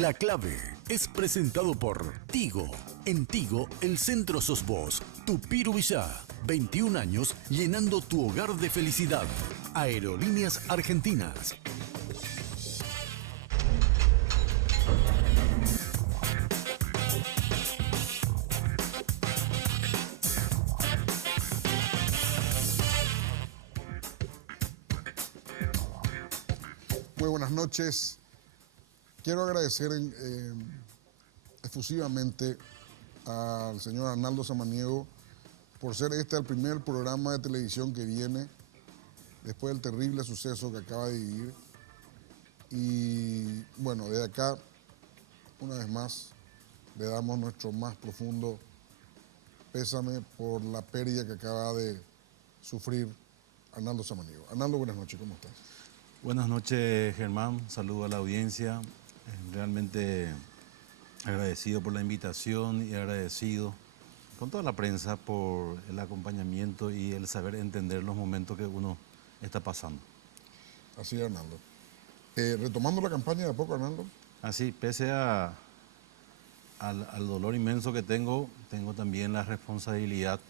La clave es presentado por Tigo. En Tigo, el centro sos vos. Tupiru Villá, 21 años llenando tu hogar de felicidad. Aerolíneas Argentinas. Muy buenas noches. Quiero agradecer efusivamente al señor Arnaldo Samaniego por ser este el primer programa de televisión que viene después del terrible suceso que acaba de vivir. Y bueno, desde acá, una vez más, le damos nuestro más profundo pésame por la pérdida que acaba de sufrir Arnaldo Samaniego. Arnaldo, buenas noches, ¿cómo estás? Buenas noches, Germán. Saludo a la audiencia. Realmente agradecido por la invitación y agradecido con toda la prensa por el acompañamiento y el saber entender los momentos que uno está pasando. Así es, Arnaldo. Retomando la campaña de a poco, Arnaldo. Así, pese al dolor inmenso que tengo también la responsabilidad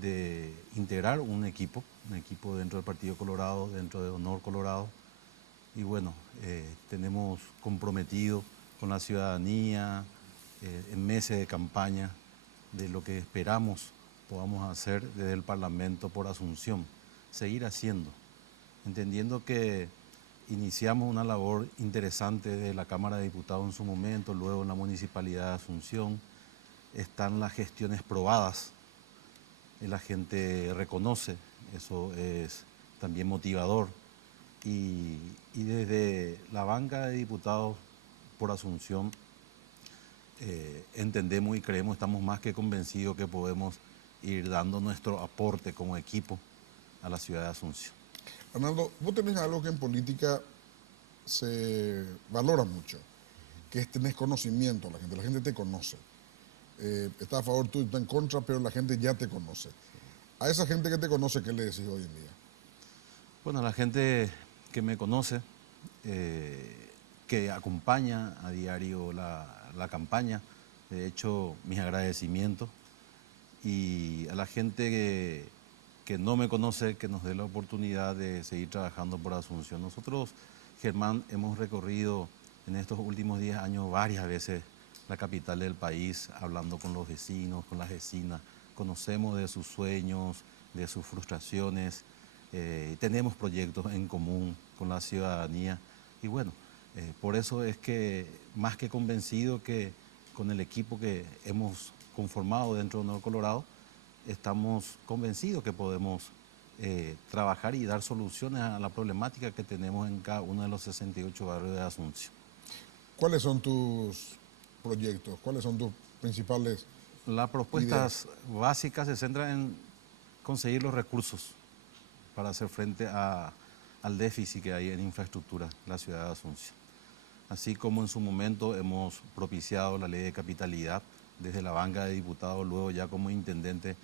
de integrar un equipo dentro del Partido Colorado, dentro de Honor Colorado. Y bueno, tenemos comprometido con la ciudadanía en meses de campaña de lo que esperamos podamos hacer desde el Parlamento por Asunción, seguir haciendo, entendiendo que iniciamos una labor interesante de la Cámara de Diputados en su momento, luego en la Municipalidad de Asunción, están las gestiones probadas, y la gente reconoce, eso es también motivador. Y desde la banca de diputados por Asunción entendemos y creemos, estamos más que convencidos que podemos ir dando nuestro aporte como equipo a la ciudad de Asunción. Arnaldo, vos tenés algo que en política se valora mucho, que es tener conocimiento, la gente te conoce. Está a favor tú y está en contra, pero la gente ya te conoce. A esa gente que te conoce, ¿qué le decís hoy en día? Bueno, la gente que me conoce, que acompaña a diario la campaña, de hecho, mis agradecimientos. Y a la gente que no me conoce, que nos dé la oportunidad de seguir trabajando por Asunción. Nosotros, Germán, hemos recorrido en estos últimos 10 años varias veces la capital del país, hablando con los vecinos, con las vecinas. Conocemos de sus sueños, de sus frustraciones. Tenemos proyectos en común con la ciudadanía. Y bueno, por eso es que, más que convencido que con el equipo que hemos conformado dentro de Honor Colorado, estamos convencidos que podemos trabajar y dar soluciones a la problemática que tenemos en cada uno de los 68 barrios de Asunción. ¿Cuáles son tus proyectos? ¿Cuáles son tus principales Las propuestas básicas se centran en conseguir los recursos para hacer frente al déficit que hay en infraestructura en la ciudad de Asunción. Así como en su momento hemos propiciado la ley de capitalidad desde la banca de diputados, luego ya como intendente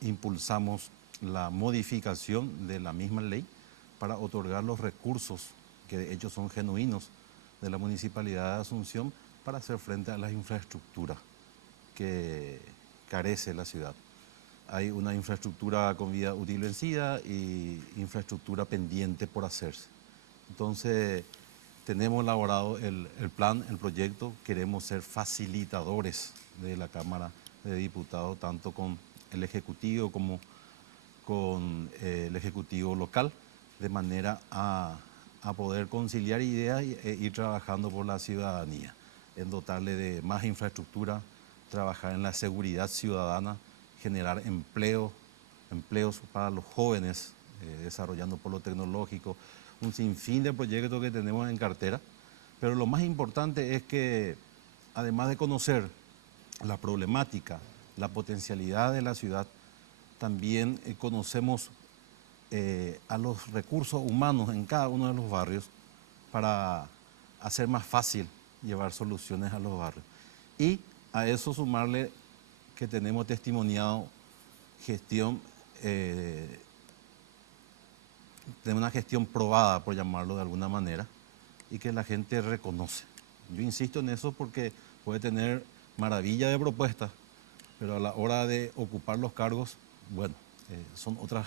impulsamos la modificación de la misma ley para otorgar los recursos, que de hecho son genuinos, de la Municipalidad de Asunción para hacer frente a las infraestructuras que carece la ciudad. Hay una infraestructura con vida útil vencida y infraestructura pendiente por hacerse. Entonces, tenemos elaborado el plan, el proyecto, queremos ser facilitadores de la Cámara de Diputados, tanto con el Ejecutivo como con el Ejecutivo local, de manera a poder conciliar ideas e ir trabajando por la ciudadanía, en dotarle de más infraestructura, trabajar en la seguridad ciudadana, generar empleos para los jóvenes, desarrollando por lo tecnológico, un sinfín de proyectos que tenemos en cartera, pero lo más importante es que, además de conocer la problemática, la potencialidad de la ciudad, también conocemos a los recursos humanos en cada uno de los barrios para hacer más fácil llevar soluciones a los barrios. Y a eso sumarle que tenemos testimoniado gestión de una gestión probada, por llamarlo de alguna manera, y que la gente reconoce. Yo insisto en eso porque puede tener maravilla de propuestas, pero a la hora de ocupar los cargos, bueno, son otras,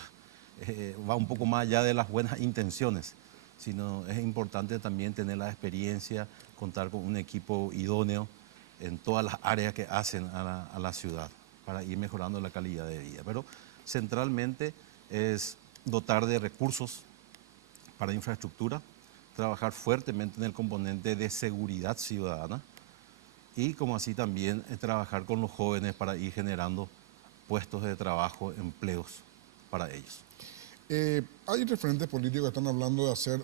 va un poco más allá de las buenas intenciones, sino es importante también tener la experiencia, contar con un equipo idóneo en todas las áreas que hacen a la ciudad para ir mejorando la calidad de vida. Pero centralmente es dotar de recursos para infraestructura, trabajar fuertemente en el componente de seguridad ciudadana y como así también trabajar con los jóvenes para ir generando puestos de trabajo, empleos para ellos. Hay referentes políticos que están hablando de hacer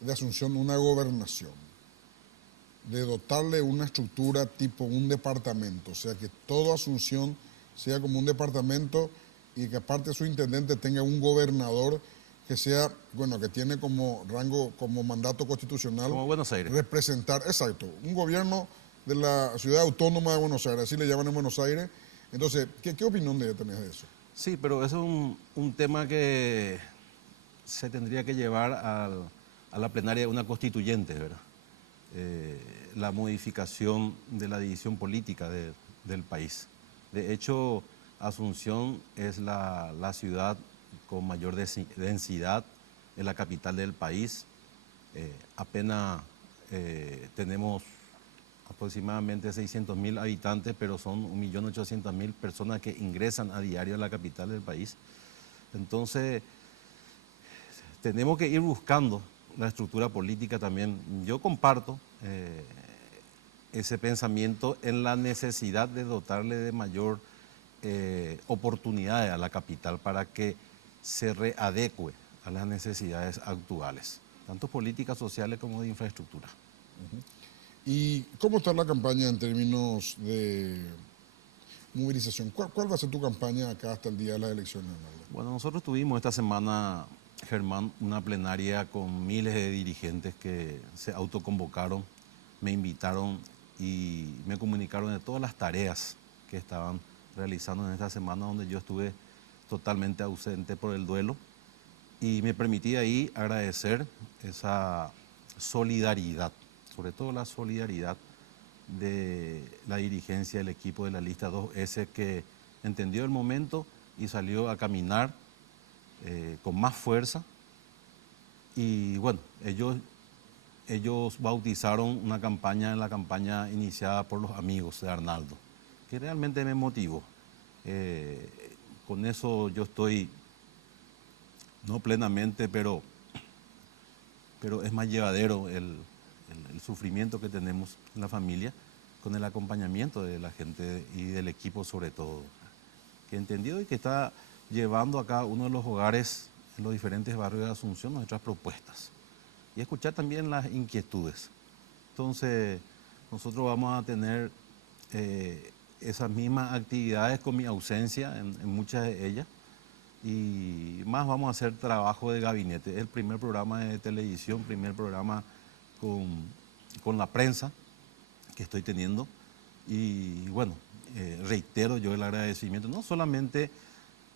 de Asunción una gobernación, de dotarle una estructura tipo un departamento, o sea que toda Asunción sea como un departamento y que aparte su intendente tenga un gobernador que sea, bueno, que tiene como rango, como mandato constitucional. Como Buenos Aires. Representar, exacto, un gobierno de la ciudad autónoma de Buenos Aires, así le llaman en Buenos Aires. Entonces, ¿qué opinión tenés de eso? Sí, pero eso es un tema que se tendría que llevar a la plenaria de una constituyente, ¿verdad? La modificación de la división política del país. De hecho, Asunción es la ciudad con mayor densidad, es la capital del país. Apenas tenemos aproximadamente 600.000 habitantes, pero son 1.800.000 personas que ingresan a diario a la capital del país. Entonces, tenemos que ir buscando la estructura política también. Yo comparto ese pensamiento en la necesidad de dotarle de mayor oportunidades a la capital para que se readecue a las necesidades actuales, tanto políticas sociales como de infraestructura. ¿Y cómo está la campaña en términos de movilización? ¿Cuál va a ser tu campaña acá hasta el día de las elecciones, Arnaldo? Bueno, nosotros tuvimos esta semana, Germán, una plenaria con miles de dirigentes que se autoconvocaron, me invitaron y me comunicaron de todas las tareas que estaban realizando en esta semana, donde yo estuve totalmente ausente por el duelo, y me permití ahí agradecer esa solidaridad, sobre todo la solidaridad de la dirigencia del equipo de la lista 2S, que entendió el momento y salió a caminar con más fuerza. Y bueno, ellos bautizaron una campaña, la campaña iniciada por los amigos de Arnaldo, que realmente me motivó. Con eso yo estoy, no plenamente, pero es más llevadero el sufrimiento que tenemos en la familia, con el acompañamiento de la gente y del equipo sobre todo, que entendió y que está llevando a cada uno de los hogares en los diferentes barrios de Asunción nuestras propuestas y escuchar también las inquietudes. Entonces, nosotros vamos a tener esas mismas actividades con mi ausencia en muchas de ellas, y más vamos a hacer trabajo de gabinete. Es el primer programa de televisión, primer programa con la prensa que estoy teniendo, y bueno, reitero yo el agradecimiento no solamente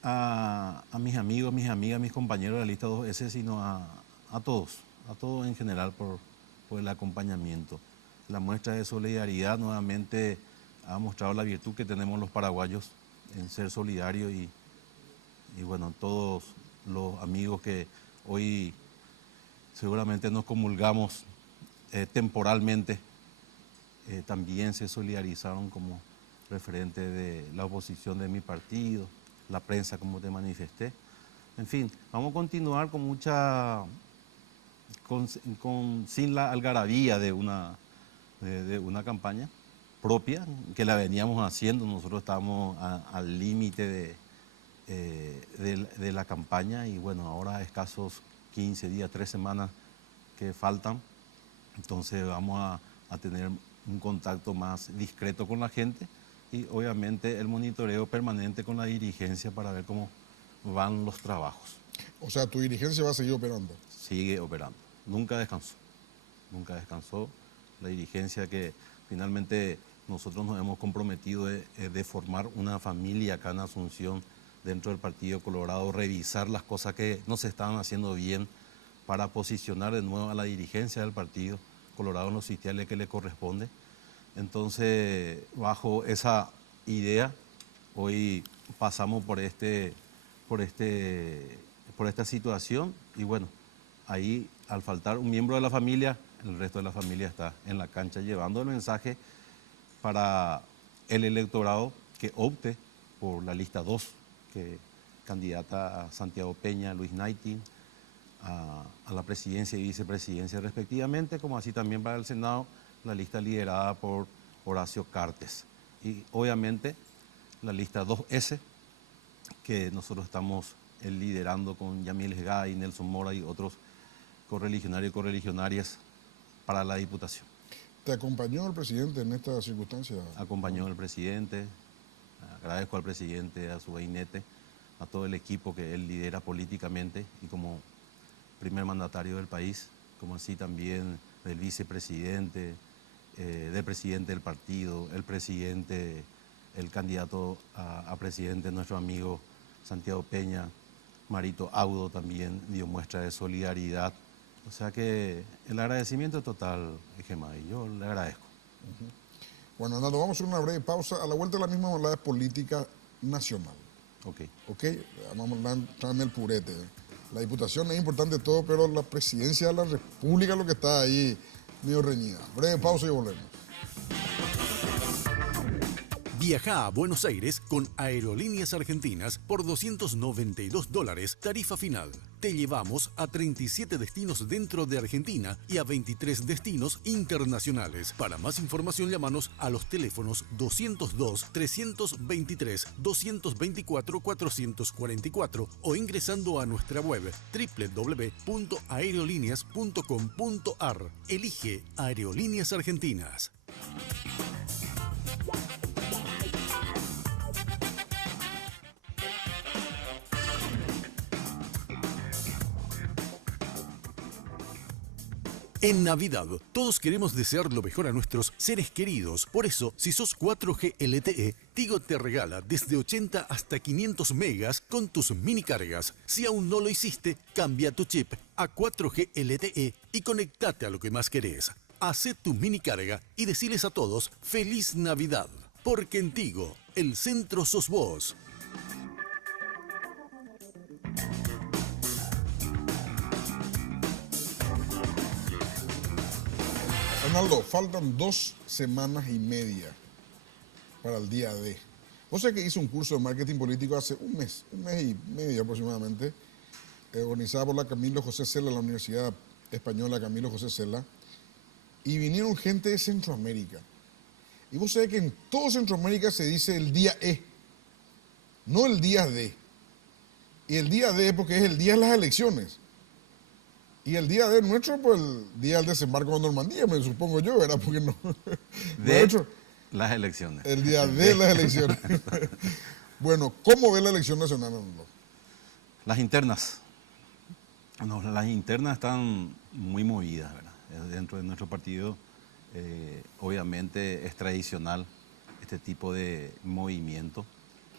a mis amigos, mis amigas, mis compañeros de la lista 2S, sino a todos en general por el acompañamiento. La muestra de solidaridad nuevamente ha mostrado la virtud que tenemos los paraguayos en ser solidarios, y bueno, todos los amigos que hoy seguramente nos comulgamos temporalmente, también se solidarizaron como referente de la oposición de mi partido, la prensa, como te manifesté. En fin, vamos a continuar con sin la algarabía de una campaña propia, que la veníamos haciendo. Nosotros estábamos al límite de la campaña, y bueno, ahora escasos 15 días, 3 semanas que faltan, entonces vamos a tener un contacto más discreto con la gente y obviamente el monitoreo permanente con la dirigencia para ver cómo van los trabajos. O sea, tu dirigencia va a seguir operando. Sigue operando, nunca descansó la dirigencia, que finalmente nosotros nos hemos comprometido de formar una familia acá en Asunción dentro del Partido Colorado, revisar las cosas que no se estaban haciendo bien para posicionar de nuevo a la dirigencia del partido Colorado en los sitiales que le corresponde. Entonces, bajo esa idea, hoy pasamos por esta situación y bueno, ahí al faltar un miembro de la familia, el resto de la familia está en la cancha llevando el mensaje para el electorado que opte por la lista 2, que candidata a Santiago Peña, Luis Naitin, a la presidencia y vicepresidencia respectivamente, como así también para el Senado, la lista liderada por Horacio Cartes. Y obviamente la lista 2S, que nosotros estamos liderando con Yamil Esgay, Nelson Mora y otros correligionarios y correligionarias para la Diputación. ¿Te acompañó el presidente en esta circunstancia? Acompañó el presidente, agradezco al presidente, a su gabinete, a todo el equipo que él lidera políticamente y como primer mandatario del país, como así también del vicepresidente, del presidente del partido, el presidente, el candidato a presidente, nuestro amigo Santiago Peña, Marito Audo también dio muestra de solidaridad. O sea que el agradecimiento es total, Gemma, y yo le agradezco. Bueno, Arnaldo, vamos a hacer una breve pausa. A la vuelta de la misma hablar de política nacional. Ok. Ok, vamos a entrar en el purete. La diputación es importante todo, pero la presidencia de la República es lo que está ahí medio reñida. Breve pausa y volvemos. Viaja a Buenos Aires con Aerolíneas Argentinas por $292, tarifa final. Te llevamos a 37 destinos dentro de Argentina y a 23 destinos internacionales. Para más información, llámanos a los teléfonos 202-323-224-444 o ingresando a nuestra web www.aerolíneas.com.ar. Elige Aerolíneas Argentinas. En Navidad, todos queremos desear lo mejor a nuestros seres queridos. Por eso, si sos 4G LTE, Tigo te regala desde 80 hasta 500 megas con tus mini cargas. Si aún no lo hiciste, cambia tu chip a 4G LTE y conectate a lo que más querés. Hacé tu mini carga y deciles a todos ¡Feliz Navidad! Porque en Tigo, el centro sos vos. Arnaldo, faltan 2 semanas y media para el día D. Vos sabés que hice un curso de marketing político hace un mes y medio aproximadamente, organizado por la Camilo José Cela, la Universidad Española Camilo José Cela, y vinieron gente de Centroamérica. Y vos sabés que en todo Centroamérica se dice el día E, no el día D. Y el día D porque es el día de las elecciones. Y el día de nuestro, pues el día del desembarco de Normandía, me supongo yo, ¿verdad? Porque no. De nuestro, las elecciones. El día de las elecciones. Bueno, ¿cómo ve la elección nacional, Arnaldo? Las internas. No, las internas están muy movidas, ¿verdad? Dentro de nuestro partido, obviamente es tradicional este tipo de movimiento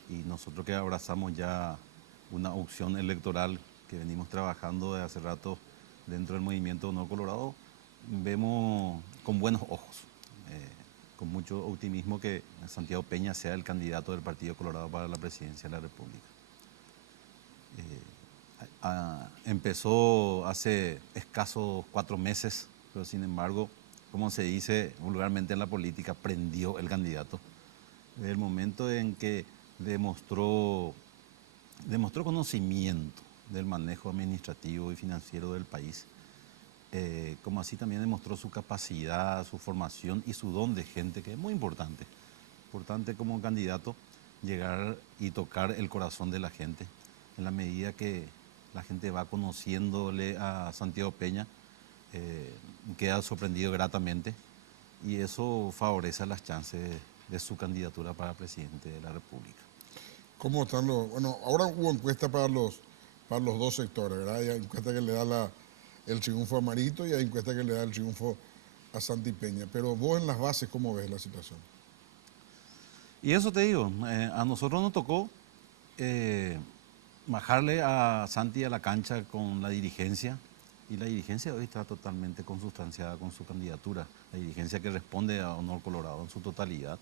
y nosotros que abrazamos ya una opción electoral que venimos trabajando de hace rato dentro del movimiento No Colorado, vemos con buenos ojos, con mucho optimismo que Santiago Peña sea el candidato del Partido Colorado para la presidencia de la República. Empezó hace escasos 4 meses, pero sin embargo, como se dice vulgarmente en la política, prendió el candidato. Desde el momento en que demostró conocimiento del manejo administrativo y financiero del país, como así también demostró su capacidad, su formación y su don de gente, que es muy importante. Importante como candidato llegar y tocar el corazón de la gente. En la medida que la gente va conociéndole a Santiago Peña, queda sorprendido gratamente y eso favorece las chances de su candidatura para presidente de la República. ¿Cómo están los...? Bueno, ahora hubo encuesta para los 2 sectores, ¿verdad? Hay encuesta que le da el triunfo a Marito y hay encuesta que le da el triunfo a Santi Peña. Pero vos en las bases, ¿cómo ves la situación? Y eso te digo, a nosotros nos tocó bajarle a Santi a la cancha con la dirigencia Y la dirigencia hoy está totalmente consustanciada con su candidatura. La dirigencia que responde a Honor Colorado en su totalidad,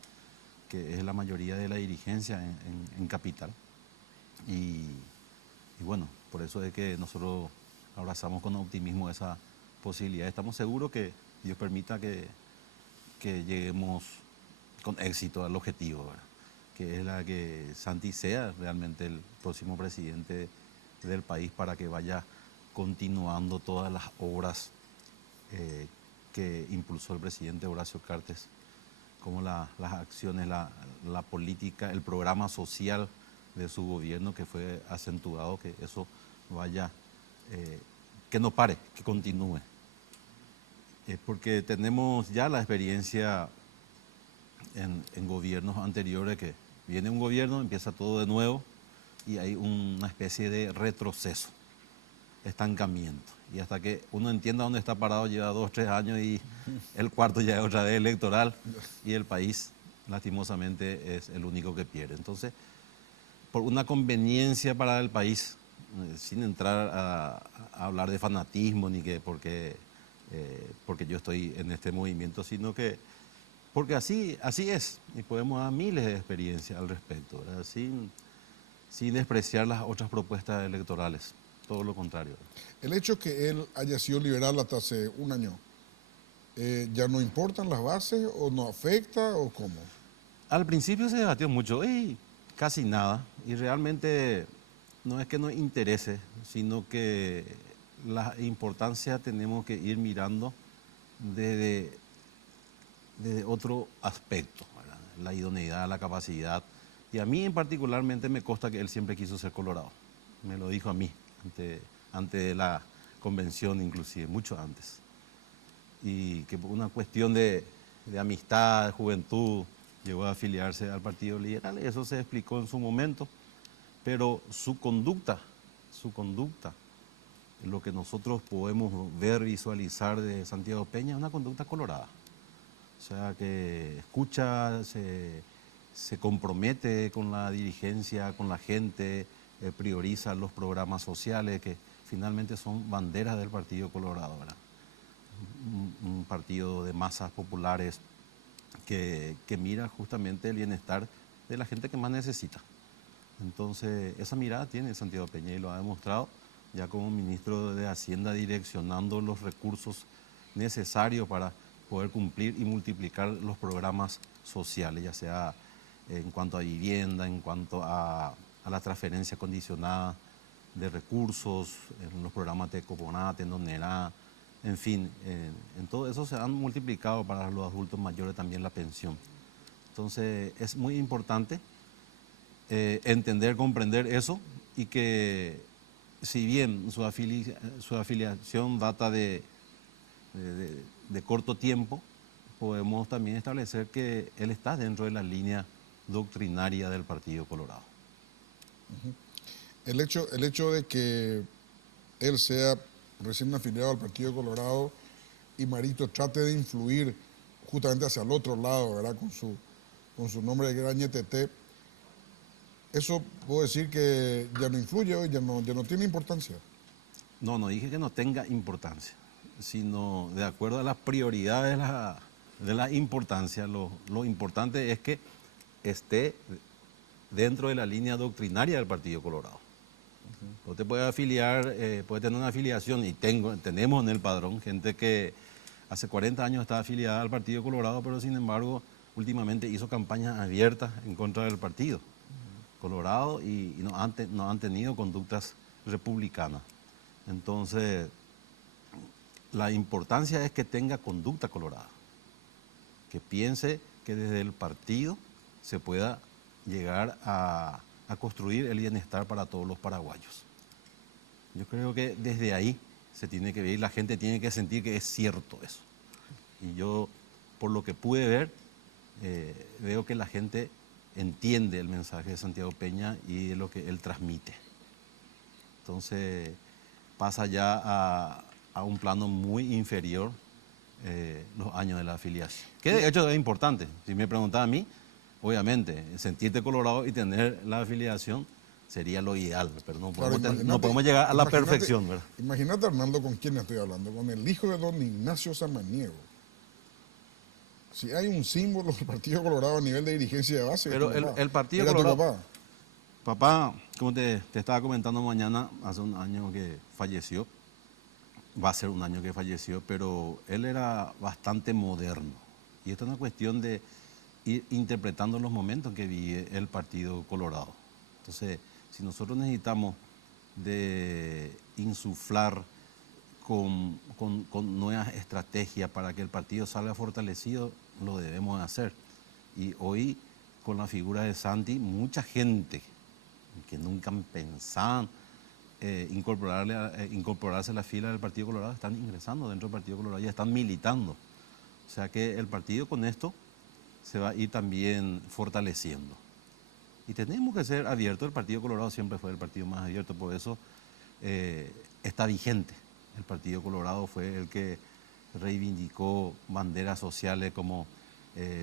que es la mayoría de la dirigencia en Capital. Y bueno, por eso es que nosotros abrazamos con optimismo esa posibilidad. Estamos seguros que Dios permita que lleguemos con éxito al objetivo, ¿verdad? Que es la que Santi sea realmente el próximo presidente del país, para que vaya continuando todas las obras que impulsó el presidente Horacio Cartes, como las acciones, la política, el programa social de su gobierno, que fue acentuado, que eso vaya, que no pare, que continúe. Porque tenemos ya la experiencia en gobiernos anteriores, que viene un gobierno, empieza todo de nuevo y hay una especie de retroceso, estancamiento. Y hasta que uno entienda dónde está parado, lleva 2 o 3 años y el cuarto ya es otra vez electoral y el país, lastimosamente, es el único que pierde. Entonces, por una conveniencia para el país, sin entrar a hablar de fanatismo ni que porque yo estoy en este movimiento, sino que porque así es, y podemos dar miles de experiencias al respecto, ¿verdad? Sin despreciar las otras propuestas electorales, todo lo contrario. El hecho que él haya sido liberal hasta hace un año, ¿ya no importan las bases o no afecta o cómo? Al principio se debatió mucho y casi nada, y realmente no es que nos interese, sino que la importancia tenemos que ir mirando desde otro aspecto, ¿verdad? La idoneidad, la capacidad. Y a mí en particularmente me consta que él siempre quiso ser colorado. Me lo dijo a mí, antes de la convención inclusive, mucho antes. Y que por una cuestión de amistad, de juventud, llegó a afiliarse al Partido Liberal. Eso se explicó en su momento. Pero su conducta, lo que nosotros podemos ver, visualizar de Santiago Peña, es una conducta colorada. O sea, que escucha, se compromete con la dirigencia, con la gente, prioriza los programas sociales, que finalmente son banderas del Partido Colorado, ¿verdad? Un partido de masas populares que mira justamente el bienestar de la gente que más necesita. Entonces, esa mirada tiene Santiago Peña y lo ha demostrado ya como ministro de Hacienda, direccionando los recursos necesarios para poder cumplir y multiplicar los programas sociales, ya sea en cuanto a vivienda, en cuanto a la transferencia condicionada de recursos, en los programas de Coponate, Nonerá, en fin, en todo eso se han multiplicado para los adultos mayores también la pensión. Entonces, es muy importante entender, comprender eso, y que si bien su afiliación data de corto tiempo, podemos también establecer que él está dentro de la línea doctrinaria del Partido Colorado. El hecho de que él sea recién afiliado al Partido Colorado y Marito trate de influir justamente hacia el otro lado, ¿verdad? Con su nombre de Gran Ñeteté, ¿eso puedo decir que ya no influye hoy, ya no tiene importancia? No dije que no tenga importancia, sino de acuerdo a las prioridades de la importancia. Lo importante es que esté dentro de la línea doctrinaria del Partido Colorado. Usted puede afiliar, puede tener una afiliación, y tenemos en el padrón gente que hace 40 años está afiliada al Partido Colorado, pero sin embargo últimamente hizo campañas abiertas en contra del Partido Colorado y no han tenido conductas republicanas. Entonces, la importancia es que tenga conducta colorada, que piense que desde el partido se pueda llegar a construir el bienestar para todos los paraguayos. Yo creo que desde ahí se tiene que ver, la gente tiene que sentir que es cierto eso. Y yo, por lo que pude ver, veo que la gente entiende el mensaje de Santiago Peña y de lo que él transmite. Entonces, pasa ya a un plano muy inferior los años de la afiliación. Que de hecho es importante. Si me preguntaba a mí, obviamente, sentirte colorado y tener la afiliación sería lo ideal, pero no Claro, podemos, no imagínate- podemos llegar a la imagínate- perfección, ¿verdad? Imagínate, Arnaldo, con quién estoy hablando, con el hijo de don Ignacio Samaniego. Si hay un símbolo del Partido Colorado a nivel de dirigencia de base, es Pero tu papá. el Partido Era tu Colorado- papá. Papá, como te estaba comentando mañana, hace un año que falleció, va a ser un año que falleció, pero él era bastante moderno. Y esto es una cuestión de ir interpretando los momentos que vive el Partido Colorado. Entonces, si nosotros necesitamos de insuflar con nuevas estrategias para que el partido salga fortalecido, lo debemos hacer. Y hoy, con la figura de Santi, mucha gente que nunca pensaban incorporarse a la fila del Partido Colorado están ingresando dentro del Partido Colorado, ya están militando. O sea que el partido con esto se va a ir también fortaleciendo. Y tenemos que ser abiertos. El Partido Colorado siempre fue el partido más abierto, por eso está vigente. El Partido Colorado fue el que reivindicó banderas sociales como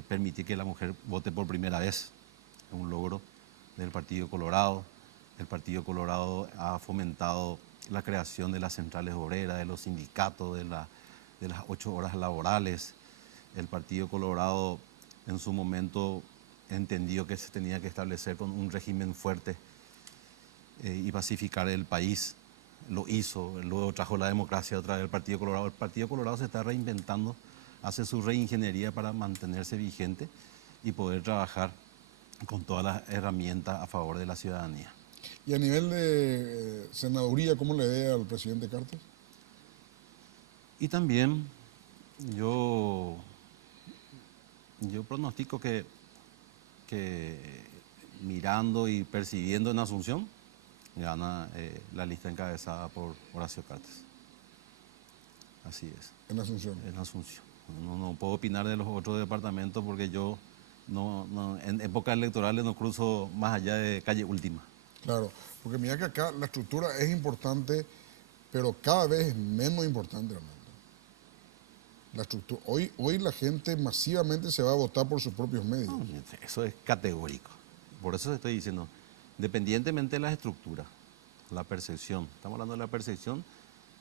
permitir que la mujer vote por primera vez, un logro del Partido Colorado. El Partido Colorado ha fomentado la creación de las centrales obreras, de los sindicatos, de las 8 horas laborales. El Partido Colorado en su momento entendió que se tenía que establecer con un régimen fuerte y pacificar el país. Lo hizo, luego trajo la democracia otra vez del Partido Colorado. El Partido Colorado se está reinventando, hace su reingeniería para mantenerse vigente y poder trabajar con todas las herramientas a favor de la ciudadanía. Y a nivel de senaduría, ¿cómo le ve al presidente Cartes? Y también yo pronostico que mirando y percibiendo en Asunción, gana la lista encabezada por Horacio Cartes. Así es, En Asunción. en Asunción. No puedo opinar de los otros departamentos porque yo en épocas electorales no cruzo más allá de calle última. Claro, porque mira que acá la estructura es importante, pero cada vez es menos importante, Arnaldo. La estructura, hoy la gente masivamente se va a votar por sus propios medios. No, eso es categórico. Por eso te estoy diciendo, independientemente de las estructuras, la percepción, estamos hablando de la percepción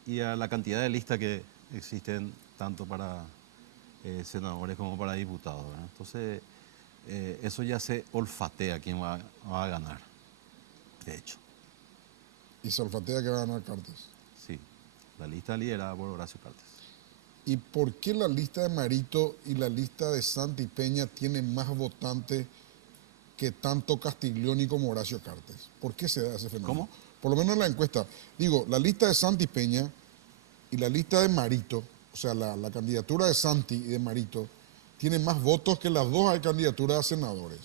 y a la cantidad de listas que existen tanto para senadores como para diputados, ¿verdad? Entonces, eso ya se olfatea quién va a ganar, de hecho. Y se olfatea que va a ganar Cartes. Sí, la lista liderada por Horacio Cartes. ¿Y por qué la lista de Marito y la lista de Santi Peña tienen más votantes que tanto Castiglioni como Horacio Cartes? ¿Por qué se da ese fenómeno? ¿Cómo? Por lo menos en la encuesta. Digo, la lista de Santi Peña y la lista de Marito, o sea, la candidatura de Santi y de Marito, tienen más votos que las dos candidaturas a senadores.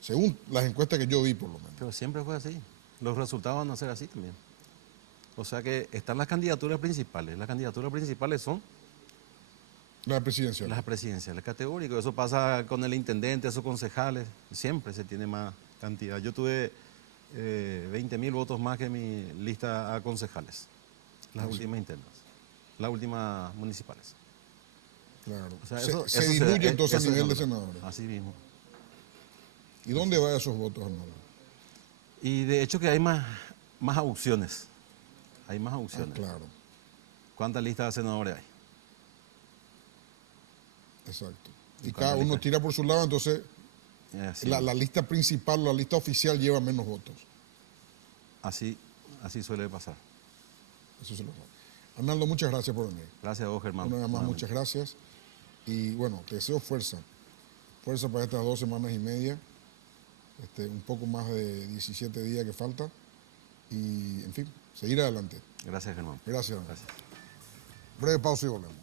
Según las encuestas que yo vi, por lo menos. Pero siempre fue así. Los resultados van a ser así también. O sea que están las candidaturas principales. Las candidaturas principales son La presidencial. las presidenciales, categórico. Eso pasa con el intendente, esos concejales. Siempre se tiene más cantidad. Yo tuve 20.000 votos más que mi lista a concejales. Las últimas internas. Las últimas municipales. Claro. O sea, se diluye entonces eso a nivel de es senadores. así mismo. ¿Y dónde van esos votos, Arnaldo? Y de hecho que hay más opciones. Hay más opciones. Claro, ¿Cuántas listas de senadores hay? exacto. ¿Y Y cada cuántas uno listas? tira por su lado, entonces Así, la lista principal, la lista oficial lleva menos votos. así suele pasar. Eso se lo sabe. Arnaldo, muchas gracias por venir. Gracias a vos, Germán. Una vez más, Nuevamente. muchas gracias. Y bueno, te deseo fuerza. Fuerza para estas 2 semanas y media. Un poco más de 17 días que falta. Y, en fin, seguir adelante. Gracias, Germán. Gracias. Gracias. Breve pausa y volvemos.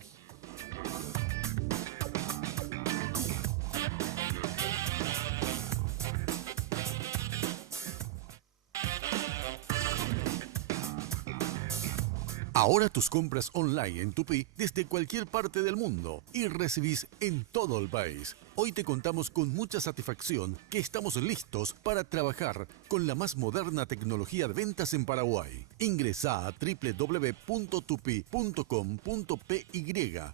Ahora tus compras online en Tupi desde cualquier parte del mundo y recibís en todo el país. Hoy te contamos con mucha satisfacción que estamos listos para trabajar con la más moderna tecnología de ventas en Paraguay. Ingresá a www.tupi.com.py,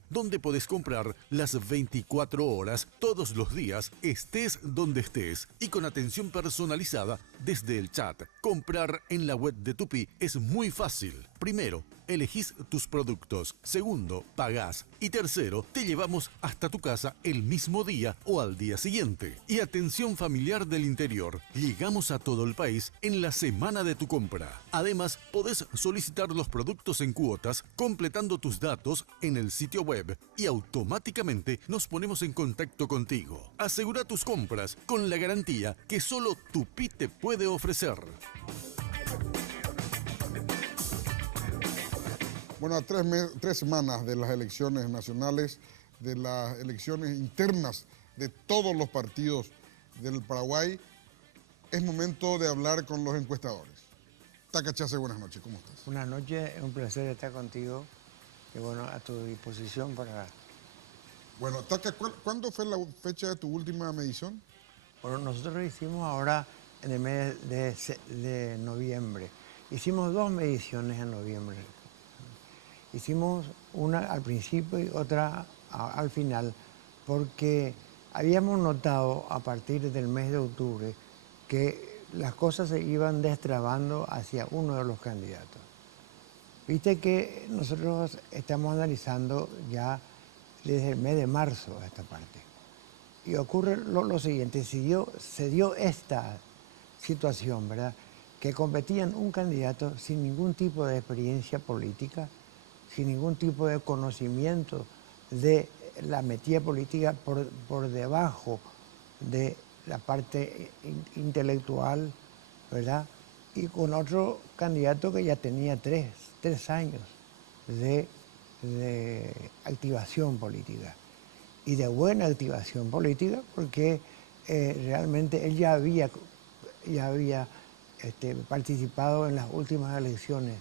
donde podés comprar las 24 horas, todos los días, estés donde estés y con atención personalizada desde el chat. Comprar en la web de Tupi es muy fácil. Primero, elegís tus productos. Segundo, pagás. Y tercero, te llevamos hasta tu casa el mismo día o al día siguiente. Y atención familiar del interior. Llegamos a todo el país en la semana de tu compra. Además, podés solicitar los productos en cuotas completando tus datos en el sitio web y automáticamente nos ponemos en contacto contigo. Asegura tus compras con la garantía que solo Tupi te puede ofrecer. Bueno, a 3 semanas de las elecciones nacionales, de las elecciones internas de todos los partidos del Paraguay, es momento de hablar con los encuestadores. Taca Chase, buenas noches, ¿cómo estás? Buenas noches, es un placer estar contigo y bueno, a tu disposición para... Bueno, Taca, ¿cuándo fue la fecha de tu última medición? Bueno, nosotros lo hicimos ahora en el mes de noviembre. Hicimos 2 mediciones en noviembre. Hicimos una al principio y otra al final, porque habíamos notado a partir del mes de octubre que las cosas se iban destrabando hacia uno de los candidatos. Viste que nosotros estamos analizando ya desde el mes de marzo esta parte. Y ocurre lo siguiente, se dio esta situación, ¿verdad? Que competían un candidato sin ningún tipo de experiencia política, sin ningún tipo de conocimiento de la metida política por debajo de la parte intelectual, ¿verdad? Y con otro candidato que ya tenía tres años de activación política. Y de buena activación política, porque realmente él ya había participado en las últimas elecciones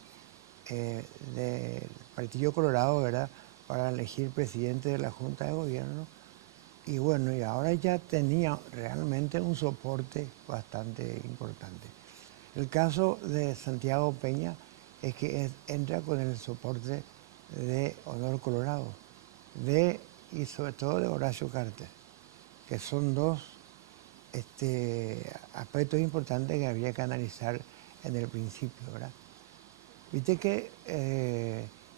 del Partido Colorado, ¿verdad?, para elegir presidente de la Junta de Gobierno. Y bueno, y ahora ya tenía realmente un soporte bastante importante. El caso de Santiago Peña es que entra con el soporte de Honor Colorado, y sobre todo de Horacio Cartes, que son 2 aspectos importantes que habría que analizar en el principio, ¿verdad? Viste que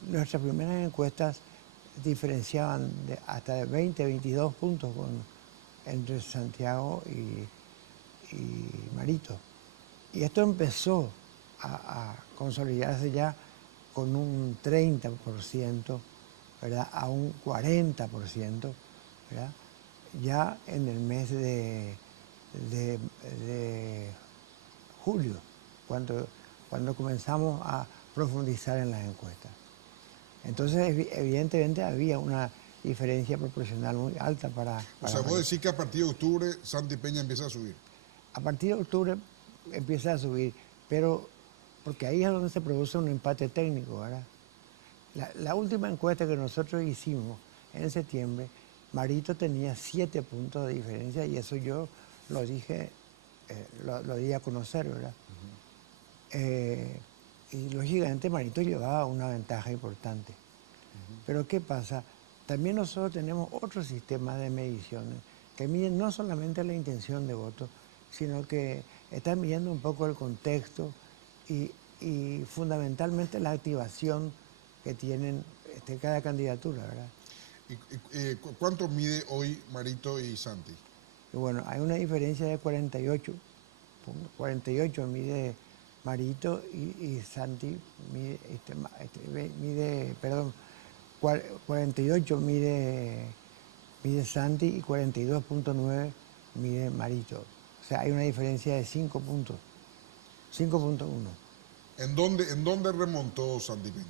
nuestras primeras encuestas diferenciaban hasta de 20, 22 puntos entre Santiago y Marito. Y esto empezó a consolidarse ya con un 30%, ¿verdad?, a un 40%, ¿verdad?, ya en el mes de julio, cuando comenzamos a profundizar en las encuestas. Entonces, evidentemente, había una diferencia proporcional muy alta para o sea, vos decís que a partir de octubre Santi Peña empieza a subir. A partir de octubre empieza a subir, pero porque ahí es donde se produce un empate técnico, ¿verdad? La última encuesta que nosotros hicimos en septiembre, Marito tenía 7 puntos de diferencia y eso yo lo dije, lo di a conocer, ¿verdad? Y lógicamente Marito llevaba una ventaja importante. Pero ¿qué pasa? También nosotros tenemos otro sistema de mediciones que miden no solamente la intención de voto, sino que están midiendo un poco el contexto y fundamentalmente la activación que tienen cada candidatura, ¿verdad? ¿Y cuánto mide hoy Marito y Santi? Y bueno, hay una diferencia de 48. 48 mide Marito y Santi mide, 48 mide Santi y 42.9 mide Marito. O sea, hay una diferencia de 5 puntos. 5.1. ¿En dónde remontó Santi Peña?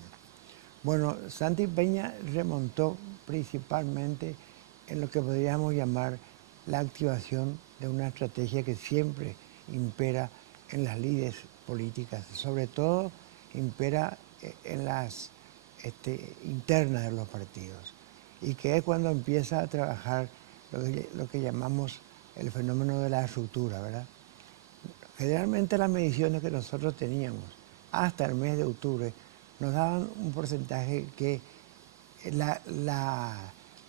Bueno, Santi Peña remontó principalmente en lo que podríamos llamar la activación de una estrategia que siempre impera en las lides políticas, sobre todo impera en las internas de los partidos, y que es cuando empieza a trabajar lo que llamamos el fenómeno de la estructura, ¿verdad? Generalmente las mediciones que nosotros teníamos hasta el mes de octubre nos daban un porcentaje que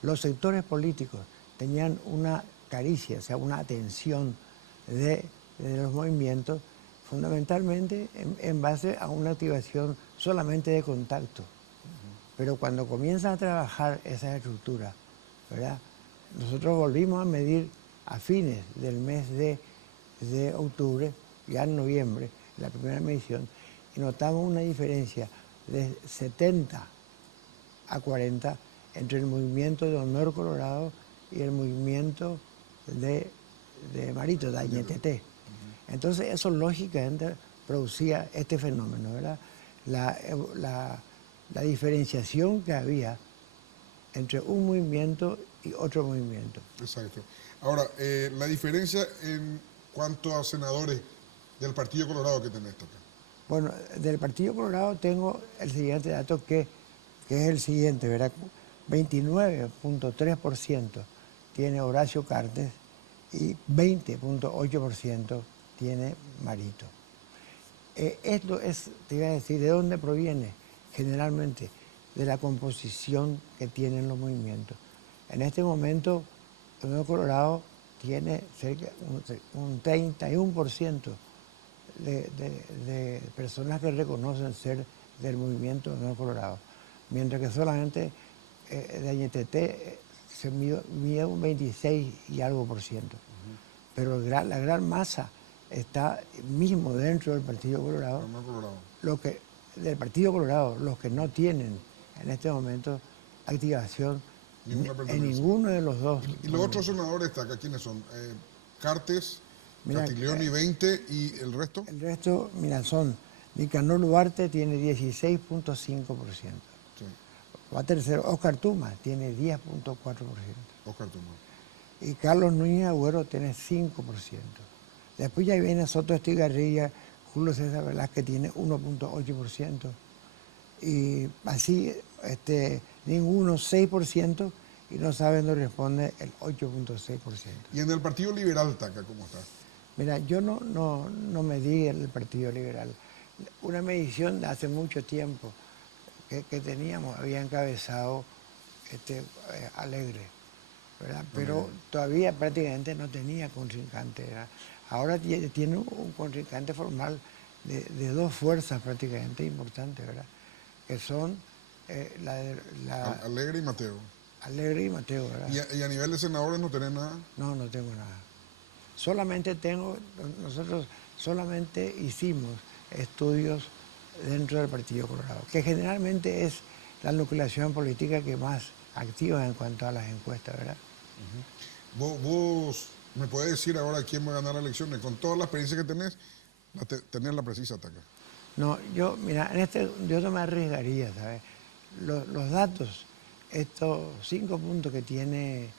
los sectores políticos tenían una caricia, o sea, una atención de los movimientos, fundamentalmente en base a una activación solamente de contacto. Pero cuando comienza a trabajar esa estructura, ¿verdad? Nosotros volvimos a medir a fines del mes de octubre, ya en noviembre, la primera medición, y notamos una diferencia de 70 a 40 entre el movimiento de Honor Colorado y el movimiento de Marito, de Añetete. Entonces eso lógicamente producía este fenómeno, ¿verdad? La diferenciación que había entre un movimiento y otro movimiento. Exacto. Ahora, la diferencia en cuanto a senadores del Partido Colorado que tenés acá. Bueno, del Partido Colorado tengo el siguiente dato que es el siguiente, ¿verdad? 29.3% tiene Horacio Cartes y 20.8% tiene Marito. Esto es, te iba a decir, ¿de dónde proviene? Generalmente de la composición que tienen los movimientos. En este momento, el Nuevo Colorado tiene cerca un 31% de personas que reconocen ser del movimiento Nuevo Colorado, mientras que solamente de Añetete se mide un 26 y algo por ciento. Pero la gran masa está mismo dentro del Partido Colorado. Del Partido Colorado, los que no tienen en este momento activación en ninguno de los dos. ¿Y los otros senadores de acá quiénes son? Cartes, Castiglioni 20 y el resto. El resto, mira, son Nicanor Duarte tiene 16.5%. Sí. Va tercero, Oscar Tuma tiene 10.4%. Oscar Tuma. Y Carlos Núñez Agüero tiene 5%. Después ya viene Soto Estigarribia, Julio César Velázquez tiene 1.8%. Y así, ninguno 6%, y no saben dónde responde el 8.6%. ¿Y en el Partido Liberal, Taca, cómo está? Mira, yo no medí el Partido Liberal. Una medición de hace mucho tiempo que teníamos, había encabezado Alegre, ¿verdad? Pero todavía prácticamente no tenía contrincante, ¿verdad? Ahora tiene un contrincante formal de dos fuerzas prácticamente importantes, ¿verdad? Que son Alegre y Mateo. Alegre y Mateo, ¿verdad? ¿Y a nivel de senadores no tenés nada? No, no tengo nada. Nosotros solamente hicimos estudios dentro del Partido Colorado, que generalmente es la nucleación política que más activa en cuanto a las encuestas, ¿verdad? ¿Vos me podés decir ahora quién va a ganar las elecciones? Con toda la experiencia que tenés la precisa, Taca. No, mira, yo no me arriesgaría, ¿sabes? Los datos, estos 5 puntos que tiene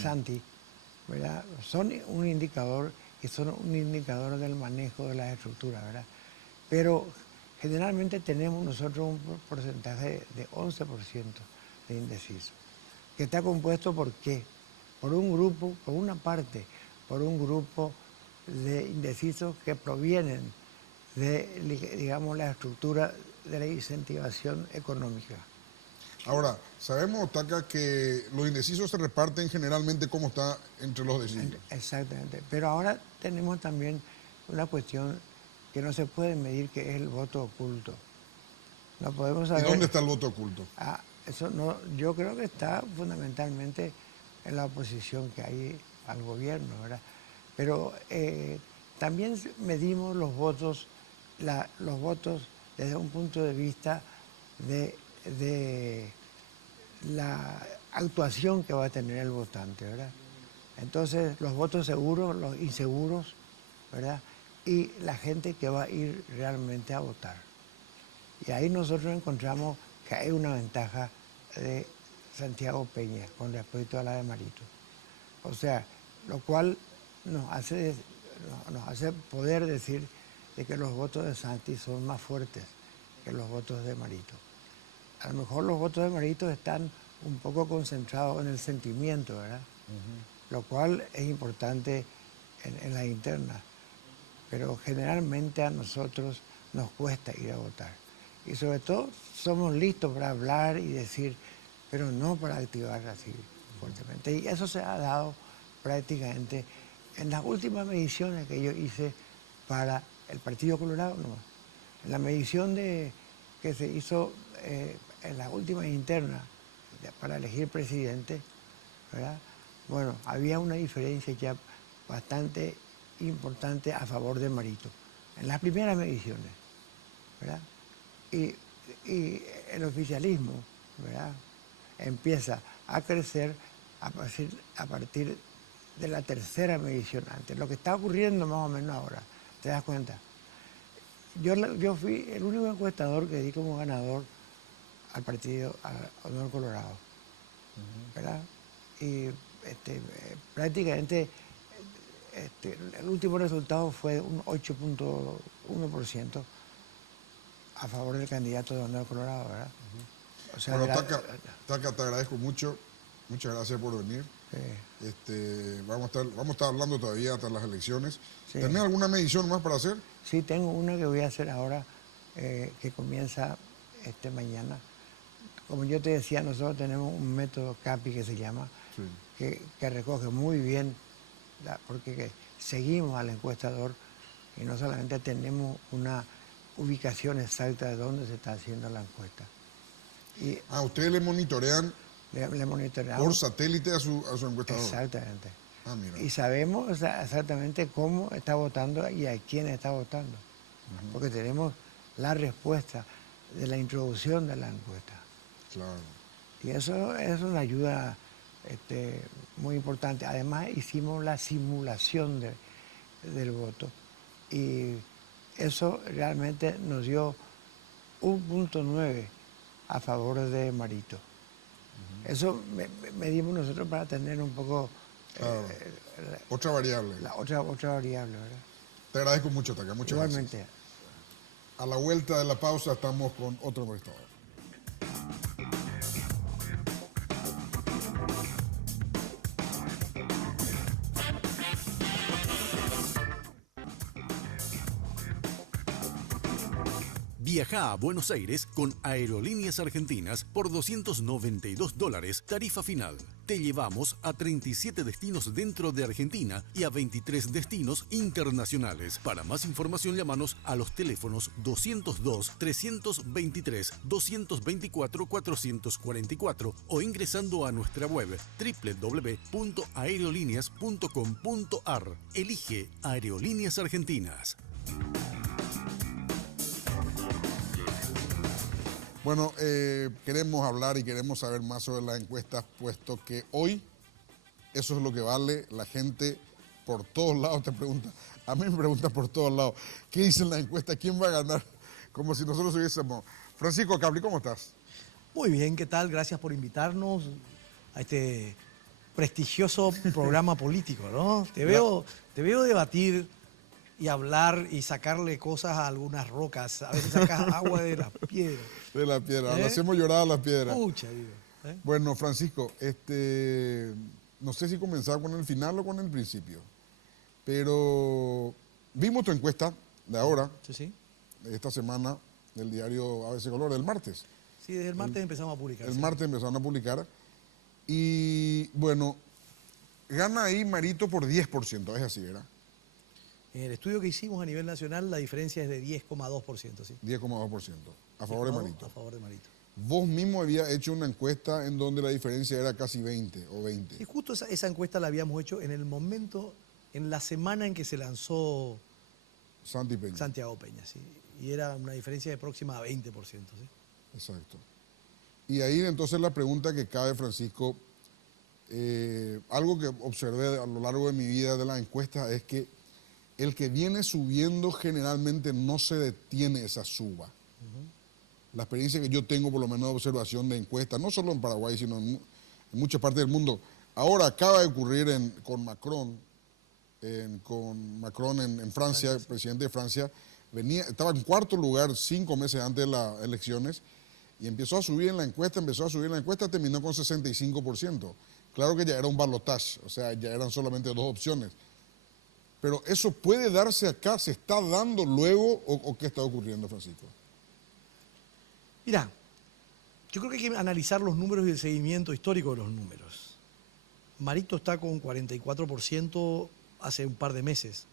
Santi, ¿verdad? Son un indicador del manejo de las estructuras, ¿verdad? Pero generalmente tenemos nosotros un porcentaje de 11% de indecisos, que está compuesto ¿por qué? Por un grupo de indecisos que provienen de, digamos, la estructura de la incentivación económica. Ahora, sabemos, Taca, que los indecisos se reparten generalmente como está entre los decisos. Exactamente, pero ahora tenemos también una cuestión que no se puede medir, que es el voto oculto. No podemos saber. ¿Y dónde está el voto oculto? Eso no, yo creo que está fundamentalmente en la oposición que hay al gobierno, ¿verdad? Pero también medimos los votos desde un punto de vista de la actuación que va a tener el votante, ¿verdad? Entonces, los votos seguros, los inseguros, ¿verdad? Y la gente que va a ir realmente a votar. Y ahí nosotros encontramos que hay una ventaja de Santiago Peña con respecto a la de Marito. O sea, lo cual nos hace poder decir de que los votos de Santi son más fuertes que los votos de Marito. a lo mejor los votos de Marito están un poco concentrados en el sentimiento, ¿verdad? Lo cual es importante en la interna. Pero generalmente a nosotros nos cuesta ir a votar. Y sobre todo somos listos para hablar y decir, pero no para activar así fuertemente. Y eso se ha dado prácticamente en las últimas mediciones que yo hice para el Partido Colorado nomás. En la medición que se hizo en las últimas internas para elegir presidente, ¿verdad? Bueno, había una diferencia ya bastante importante a favor de Marito, en las primeras mediciones, ¿verdad? Y el oficialismo, ¿verdad?, empieza a crecer a partir de la tercera medición antes. Lo que está ocurriendo más o menos ahora, ¿te das cuenta? Yo fui el único encuestador que di como ganador al partido, al Honor Colorado, ¿verdad? Y prácticamente el último resultado fue un 8.1% a favor del candidato de Honor Colorado, ¿verdad? O sea, Bueno, Taca, te agradezco mucho. Muchas gracias por venir. sí. Vamos a estar hablando todavía hasta las elecciones. Sí. ¿Tenés alguna medición más para hacer? Sí, tengo una que voy a hacer ahora, que comienza mañana. Como yo te decía, nosotros tenemos un método CAPI que se llama, Sí. que recoge muy bien, porque seguimos al encuestador y no solamente tenemos una ubicación exacta de dónde se está haciendo la encuesta. Y Ustedes le monitorean le monitoreamos. por satélite a su encuestador. Exactamente. Mira. Y sabemos exactamente cómo está votando y a quién está votando. Porque tenemos la respuesta de la introducción de la encuesta. Claro. Y eso es una ayuda muy importante. Además, hicimos la simulación del voto. Y eso realmente nos dio 1.9 a favor de Marito. Eso medimos nosotros para tener un poco... Claro. Otra variable. La otra variable, ¿verdad? Te agradezco mucho, Taca. Muchas Igualmente. gracias. A la vuelta de la pausa estamos con otro encuestador. Viaja a Buenos Aires con Aerolíneas Argentinas por $292, tarifa final. Te llevamos a 37 destinos dentro de Argentina y a 23 destinos internacionales. Para más información, llámanos a los teléfonos 202-323-224-444 o ingresando a nuestra web www.aerolíneas.com.ar. Elige Aerolíneas Argentinas. Bueno, queremos hablar y queremos saber más sobre las encuestas, puesto que hoy eso es lo que vale. La gente por todos lados te pregunta, a mí me preguntan por todos lados, ¿qué dicen las encuestas? ¿Quién va a ganar? Como si nosotros hubiésemos... Francisco Capri, ¿cómo estás? Muy bien, ¿qué tal? Gracias por invitarnos a este prestigioso programa político, ¿no? Te veo debatir y hablar y sacarle cosas a algunas rocas. A veces sacas agua de las piedras. De la piedra, le hacemos llorar a la piedra. Pucha, digo. Bueno, Francisco, no sé si comenzar con el final o con el principio, pero vimos tu encuesta de ahora, Sí. de esta semana, del diario ABC Color, del martes. Sí, desde el martes empezamos a publicar. El sí. martes empezaron a publicar y, bueno, gana ahí Marito por 10%, es así, ¿verdad? En el estudio que hicimos a nivel nacional, la diferencia es de 10,2%, ¿sí? 10,2%, a favor de Marito. A favor de Marito. Vos mismo habías hecho una encuesta en donde la diferencia era casi 20 o 20. Y justo esa encuesta la habíamos hecho en el momento, en la semana en que se lanzó Santi Peña. Santiago Peña, ¿sí? Y era una diferencia de próxima a 20%, ¿sí? Exacto. Y ahí entonces la pregunta que cabe, Francisco, algo que observé a lo largo de mi vida de las encuestas es que el que viene subiendo generalmente no se detiene esa suba. La experiencia que yo tengo, por lo menos de observación de encuestas, no solo en Paraguay, sino en muchas partes del mundo. Ahora acaba de ocurrir con Macron en Francia, el presidente de Francia, estaba en cuarto lugar 5 meses antes de las elecciones Y empezó a subir en la encuesta, terminó con 65%. Claro que ya era un balotaje, o sea, ya eran solamente dos opciones. Pero eso puede darse acá, ¿se está dando luego o qué está ocurriendo, Francisco? Mira, yo creo que hay que analizar los números y el seguimiento histórico de los números. Marito está con 44% hace un par de meses,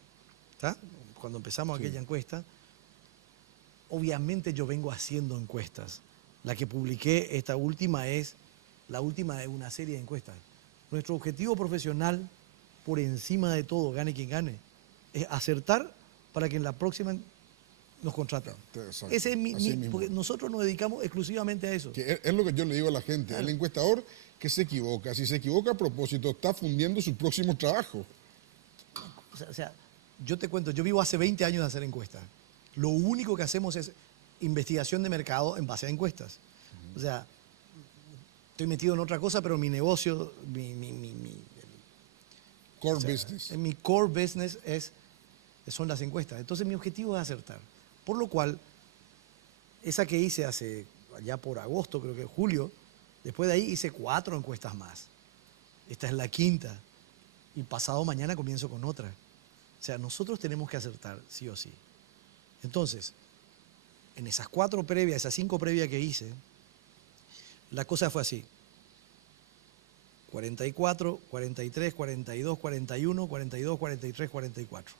¿está? Cuando empezamos aquella encuesta. Obviamente yo vengo haciendo encuestas. La que publiqué, esta última, es la última de una serie de encuestas. Nuestro objetivo profesional, por encima de todo, gane quien gane, es acertar para que en la próxima nos contraten. Exacto. Ese es porque nosotros nos dedicamos exclusivamente a eso. Que es lo que yo le digo a la gente. Claro. El encuestador que se equivoca, si se equivoca a propósito, está fundiendo su próximo trabajo. O sea, yo te cuento, yo vivo hace 20 años de hacer encuestas. Lo único que hacemos es investigación de mercado en base a encuestas. O sea, estoy metido en otra cosa, pero mi negocio, core business. Mi core business son las encuestas. Entonces mi objetivo es acertar. Por lo cual, esa que hice allá por agosto, creo que julio, después de ahí hice 4 encuestas más. Esta es la 5ª. Y pasado mañana comienzo con otra. O sea, nosotros tenemos que acertar, sí o sí. Entonces, en esas 4 previas, esas 5 previas que hice, la cosa fue así. 44, 43, 42, 41, 42, 43, 44.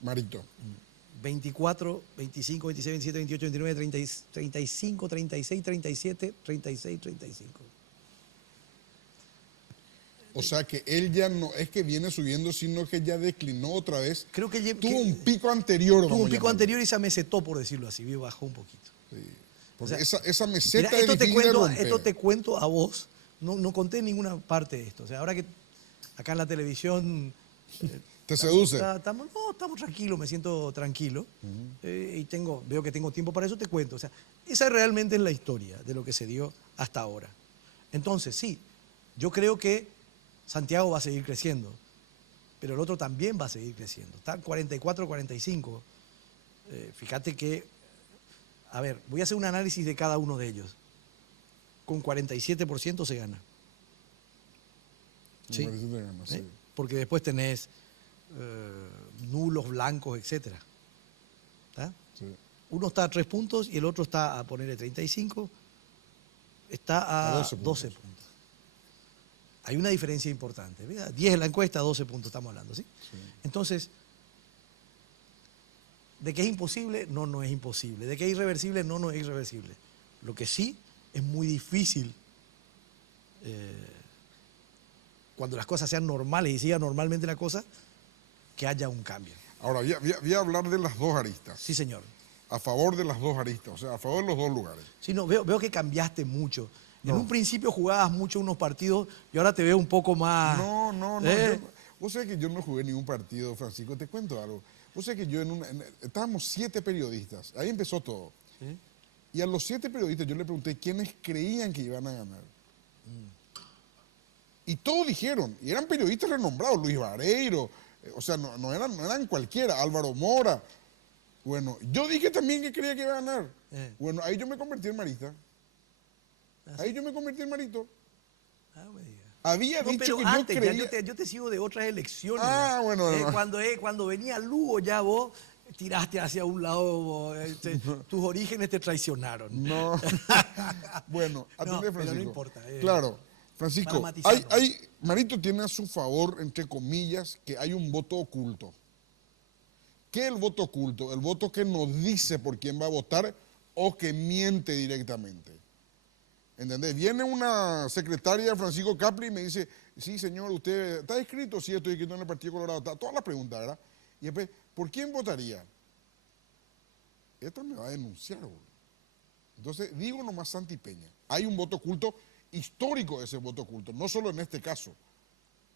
Marito. 24, 25, 26, 27, 28, 29, 30, 35, 36, 37, 36, 35. O sea que él ya no es que viene subiendo, sino que ya declinó otra vez. Creo que tuvo un pico anterior. Tuvo un pico anterior y se amesetó, por decirlo así, bajó un poquito. Sí. Porque o sea, esa mira, meseta es difícil de romper. Esto te cuento a vos, no conté ninguna parte de esto. O sea, ahora que acá en la televisión... ¿Te seduce? Estamos tranquilos, me siento tranquilo. Y veo que tengo tiempo para eso, te cuento. O sea, esa realmente es la historia de lo que se dio hasta ahora. Entonces, sí, yo creo que Santiago va a seguir creciendo, pero el otro también va a seguir creciendo. Está 44, 45. Fíjate que, a ver, voy a hacer un análisis de cada uno de ellos. Con 47% se gana. ¿Sí? Sí. Porque después tenés nulos, blancos, etc. Sí. Uno está a 3 puntos y el otro está a ponerle 35, está a 12 puntos. Hay una diferencia importante. ¿Verdad? 10 en la encuesta, 12 puntos estamos hablando, ¿sí? Sí. Entonces, ¿de que es imposible? No es imposible. ¿De que es irreversible? No es irreversible. Lo que sí es muy difícil cuando las cosas sean normales y siga normalmente la cosa, que haya un cambio. Ahora, voy a hablar de las dos aristas. Sí, señor. A favor de las dos aristas, o sea, a favor de los dos lugares. Sí, no, veo que cambiaste mucho. En un principio jugabas mucho unos partidos y ahora te veo un poco más... No. Vos sabés que yo no jugué ningún partido, Francisco, te cuento algo. Vos sabés que yo estábamos 7 periodistas, ahí empezó todo. ¿Sí? Y a los 7 periodistas yo le pregunté quiénes creían que iban a ganar. Y todos dijeron, y eran periodistas renombrados, Luis Vareiro, o sea, no eran cualquiera, Álvaro Mora. Bueno, yo dije también que creía que iba a ganar. Bueno, ahí yo me convertí en marista. Ahí yo me convertí en marito. Había dicho que antes, yo creía... yo te sigo de otras elecciones. Bueno. Cuando venía Lugo, ya vos tiraste hacia un lado, tus orígenes te traicionaron. No. Bueno, atendé, Francisco. Pero no importa. Claro, Francisco, Marito tiene a su favor, entre comillas, que hay un voto oculto. ¿Qué es el voto oculto? El voto que no dice por quién va a votar o que miente directamente. ¿Entendés? Viene una secretaria, Francisco Capri, y me dice, sí, señor, ¿usted está inscrito? Sí, estoy inscrito en el Partido Colorado. Todas las preguntas, ¿verdad? Y después, ¿por quién votaría? Esta me va a denunciar, boludo. Entonces, digo nomás Santi Peña. Hay un voto oculto histórico, ese voto oculto, no solo en este caso.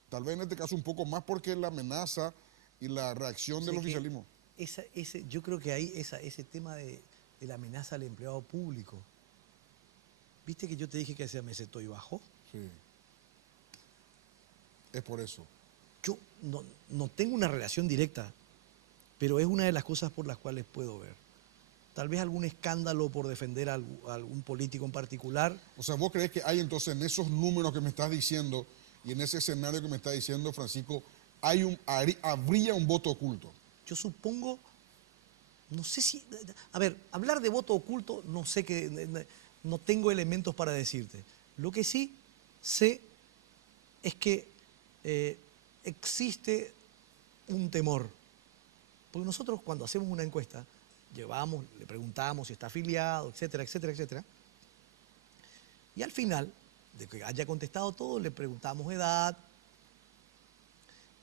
Tal vez en este caso un poco más porque la amenaza y la reacción del oficialismo. Yo creo que ahí ese tema de la amenaza al empleado público. ¿Viste que yo te dije que se amesetó y bajó? Sí. Es por eso. Yo no tengo una relación directa, pero es una de las cosas por las cuales puedo ver. tal vez algún escándalo por defender a algún político en particular. O sea, ¿vos crees que hay entonces en esos números que me estás diciendo y en ese escenario que me estás diciendo, Francisco, habría un voto oculto? Yo supongo, no sé si, a ver, hablar de voto oculto, no sé qué, no tengo elementos para decirte. Lo que sí sé es que existe un temor. Porque nosotros cuando hacemos una encuesta, le preguntamos si está afiliado, etcétera, etcétera, etcétera. Y al final, de que haya contestado todo, le preguntamos edad,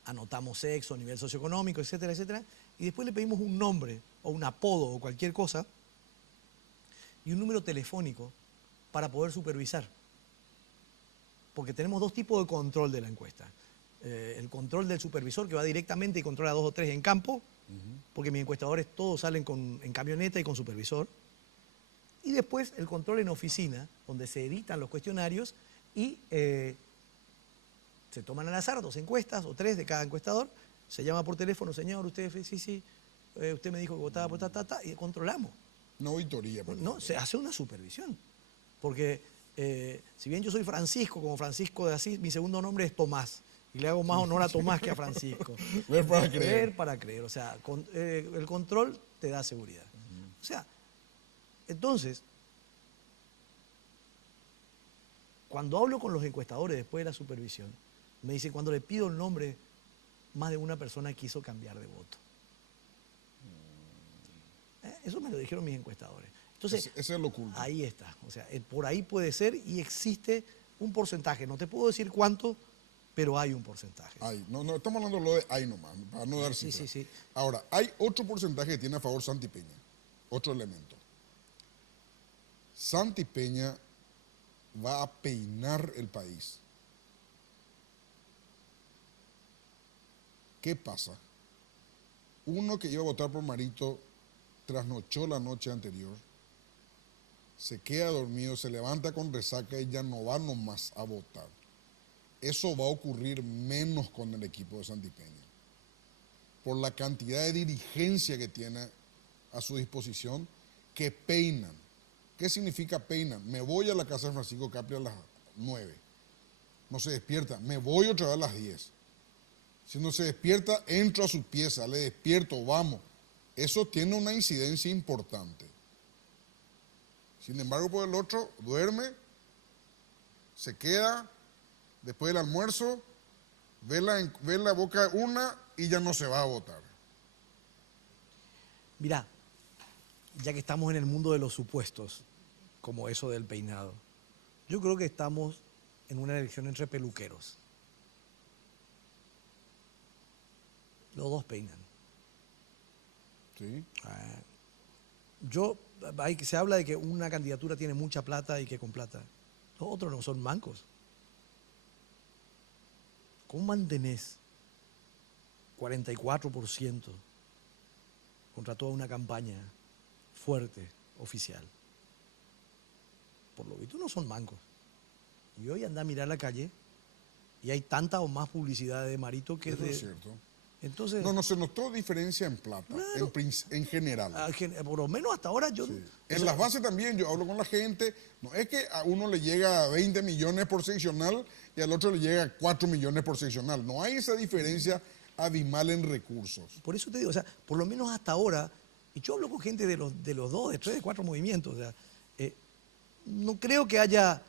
anotamos sexo, nivel socioeconómico, etcétera, etcétera. Y después le pedimos un nombre o un apodo o cualquier cosa y un número telefónico para poder supervisar. Porque tenemos dos tipos de control de la encuesta. El control del supervisor, que va directamente y controla 2 o 3 en campo, porque mis encuestadores todos salen en camioneta y con supervisor. Y después el control en oficina, donde se editan los cuestionarios y se toman al azar 2 encuestas o 3 de cada encuestador. Se llama por teléfono, señor, usted sí, usted me dijo que votaba por y controlamos. No auditoría. No, se hace una supervisión. Porque si bien yo soy Francisco, como Francisco de Asís, mi segundo nombre es Tomás. Y le hago más honor a Tomás que a Francisco. Ver para creer. Ver para creer. O sea, el control te da seguridad. O sea, entonces, cuando hablo con los encuestadores después de la supervisión, me dicen, cuando le pido el nombre, más de una persona quiso cambiar de voto. Eso me lo dijeron mis encuestadores. Entonces, ese es lo oculto. Ahí está. O sea, por ahí puede ser y existe un porcentaje. No te puedo decir cuánto, pero hay un porcentaje. No, estamos hablando de lo de hay nomás, para no dar cifras. Sí. Ahora, hay otro porcentaje que tiene a favor Santi Peña. Otro elemento. Santi Peña va a peinar el país. ¿Qué pasa? Uno que iba a votar por Marito trasnochó la noche anterior, se queda dormido, se levanta con resaca y ya no va nomás a votar. Eso va a ocurrir menos con el equipo de Santi Peña, por la cantidad de dirigencia que tiene a su disposición, que peinan. ¿Qué significa peinan? Me voy a la casa de Francisco Capri a las 9. No se despierta, me voy otra vez a las 10. Si no se despierta, entro a su pieza, le despierto, vamos. Eso tiene una incidencia importante. Sin embargo, por el otro, duerme, se queda, después del almuerzo, ve la boca una y ya no se va a votar. Mirá, ya que estamos en el mundo de los supuestos, como eso del peinado, yo creo que estamos en una elección entre peluqueros. Los dos peinan. ¿Sí? Se habla de que una candidatura tiene mucha plata y que con plata. Los otros no son mancos. ¿Cómo mantenés 44% contra toda una campaña fuerte, oficial? Por lo visto no son mancos. Y hoy anda a mirar la calle y hay tanta o más publicidad de Marito que Eso de... es cierto. Entonces, No se notó diferencia en plata, claro, en general. por lo menos hasta ahora yo... Sí. En las bases también, yo hablo con la gente, no es que a uno le llega a 20 millones por seccional y al otro le llega a 4 millones por seccional. No hay esa diferencia abismal en recursos. Por eso te digo, o sea, por lo menos hasta ahora, y yo hablo con gente de los 2, de 3, de 4 movimientos, o sea, no creo que haya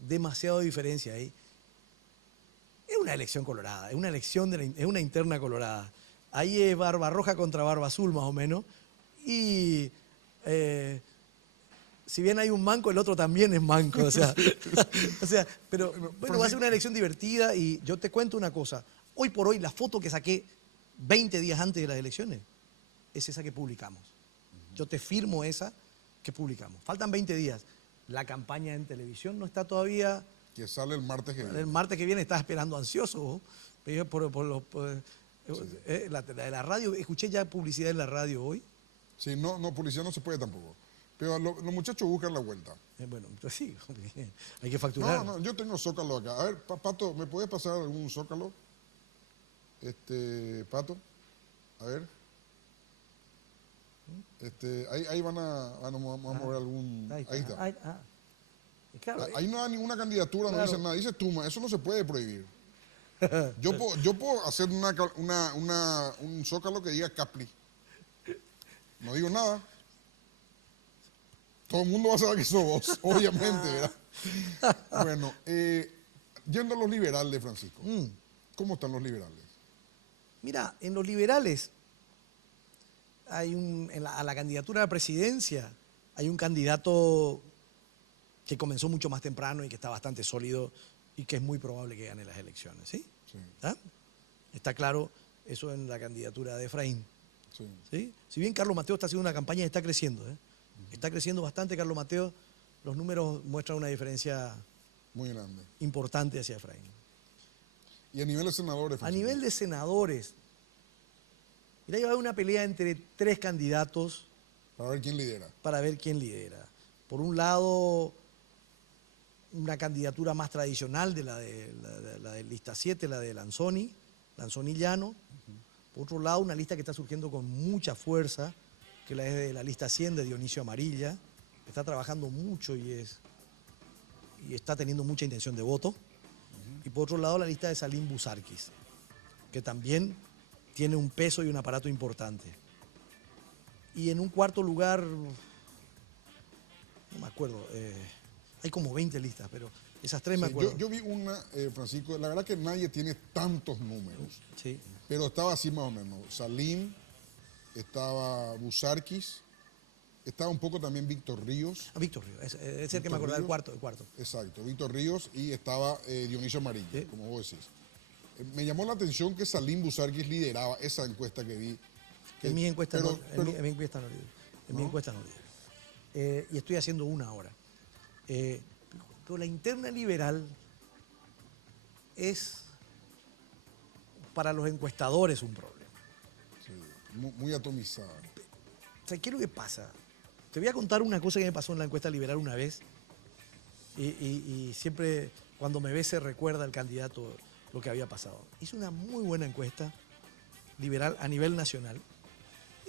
demasiada diferencia ahí. Es una elección colorada, es una interna colorada. Ahí es barba roja contra barba azul más o menos. Y si bien hay un manco, el otro también es manco. O sea, pero bueno, va a ser una elección divertida y yo te cuento una cosa. Hoy por hoy la foto que saqué 20 días antes de las elecciones es esa que publicamos. Yo te firmo esa que publicamos. Faltan 20 días. La campaña en televisión no está todavía... Que sale el martes que viene. El martes que viene estás esperando ansioso. La radio, escuché ya publicidad en la radio hoy. Sí, no, publicidad no se puede tampoco. Pero los muchachos buscan la vuelta. Bueno, entonces sí, hay que facturar. No, yo tengo zócalo acá. A ver, Pato, ¿me puedes pasar algún zócalo? Pato, a ver. Ahí van vamos a mover algún... Ahí está. Claro, Ahí no hay ninguna candidatura, no claro. dice nada. Dice Tuma, eso no se puede prohibir. Yo puedo hacer un zócalo que diga Capri. No digo nada. Todo el mundo va a saber que sos vos, obviamente, ¿verdad? Bueno, yendo a los liberales, Francisco. ¿Cómo están los liberales? Mira, en los liberales hay a la candidatura a la presidencia hay un candidato que comenzó mucho más temprano y que está bastante sólido y que es muy probable que gane las elecciones, ¿sí? Sí. ¿Ah? Está claro eso en la candidatura de Efraín. Sí. ¿Sí? Si bien Carlos Mateo está haciendo una campaña y está creciendo, está creciendo bastante Carlos Mateo, los números muestran una diferencia Muy grande. importante hacia Efraín. Y a nivel de senadores, A Francisco. nivel de senadores, mira, va a haber una pelea entre 3 candidatos Para ver quién lidera. para ver quién lidera. Por un lado, una candidatura más tradicional de la de lista 7, la de Lanzoni Llano. Por otro lado, una lista que está surgiendo con mucha fuerza, que es de la lista 100 de Dionisio Amarilla, que está trabajando mucho y está teniendo mucha intención de voto. Y por otro lado, la lista de Salim Busarquis, que también tiene un peso y un aparato importante. Y en un cuarto lugar, no me acuerdo, hay como 20 listas, pero esas 3 me Sí, acuerdo. yo vi una, Francisco, la verdad que nadie tiene tantos números, Sí. pero estaba así más o menos. Salim, estaba Busarquis, estaba un poco también Víctor Ríos. Ah, Víctor Ríos, es el que me Víctor acordaba, el Ríos. cuarto. Exacto, Víctor Ríos y estaba Dionisio Amarilla, Sí. como vos decís. Me llamó la atención que Salim Busarquis lideraba esa encuesta que vi. En mi encuesta pero- no, pero- en mi encuesta no lidero. En mi ¿No? encuesta no lidero. Y estoy haciendo una ahora. Pero la interna liberal es para los encuestadores un problema. sí, muy atomizada. O sea, ¿qué es lo que pasa? Te voy a contar una cosa que me pasó en la encuesta liberal una vez. Y siempre cuando me ve se recuerda el candidato lo que había pasado. Hice una muy buena encuesta liberal a nivel nacional.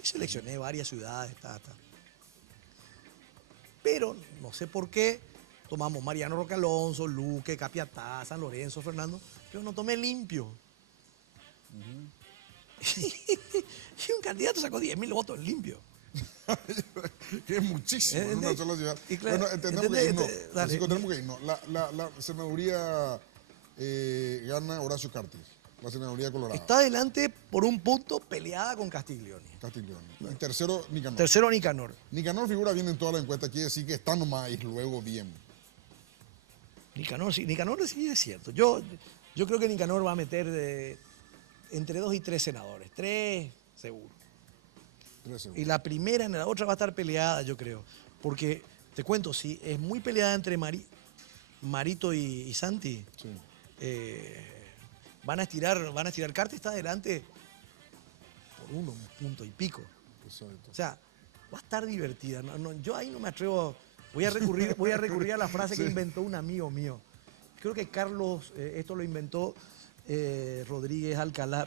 Y seleccioné varias ciudades, Pero no sé por qué tomamos Mariano Roque Alonso, Luque, Capiatá, San Lorenzo, Fernando. Yo no tomé limpio. Y un candidato sacó 10.000 votos limpio. Que es muchísimo en una ¿Entendés? sola ciudad. Y claro, Bueno, tenemos que ¿entendés? irnos. Dale. Francisco, tenemos que irnos. La senaduría gana Horacio Cartes, la senaduría colorada. Está adelante por un punto peleada con Castiglioni. Castiglione. Y tercero, Nicanor. Tercero, Nicanor. Nicanor figura bien en toda la encuesta, quiere decir que está nomás y luego bien. Nicanor sí es cierto. Yo creo que Nicanor va a meter entre 2 y 3 senadores. 3 seguro. 3 segundos. Y la primera, la otra va a estar peleada, yo creo. Porque, te cuento, sí, es muy peleada entre Marito y Santi. Sí. Van a estirar, Cartes está adelante por un punto y pico. Exacto. O sea, va a estar divertida. Yo ahí no me atrevo. Voy a recurrir a la frase que inventó un amigo mío. Creo que Carlos, esto lo inventó Rodríguez Alcalá,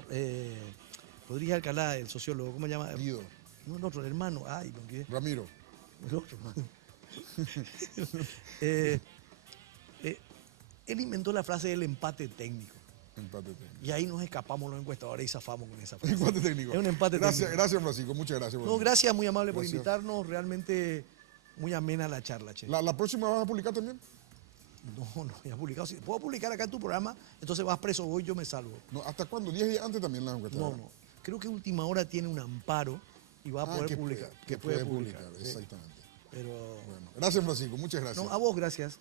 el sociólogo, ¿cómo se llama? Guido, No, el otro, el hermano. Ay, ¿con qué? Ramiro. El otro. Él inventó la frase del empate técnico. Empate técnico. Y ahí nos escapamos los encuestadores y zafamos con esa frase. Empate técnico. Es un empate técnico. Gracias, Francisco. Muchas gracias. No, gracias, muy amable por Gracias. invitarnos. Realmente muy amena la charla, che. ¿La próxima vas a publicar también? No voy a publicar. Si puedo publicar acá en tu programa, entonces vas preso, voy, yo me salvo. No, ¿hasta cuándo? ¿10 días antes también la encuesta? No. Creo que Última Hora tiene un amparo y va a poder publicar. Que puede publicar, sí. exactamente. Pero. Bueno, gracias, Francisco. Muchas gracias. No, a vos, gracias.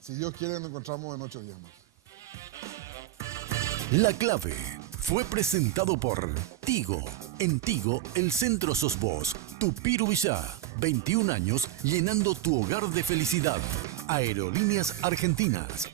Si Dios quiere, nos encontramos en 8 días más. La clave fue presentado por Tigo. En Tigo, el centro sos vos. Tupiru Villá, 21 años llenando tu hogar de felicidad. Aerolíneas Argentinas.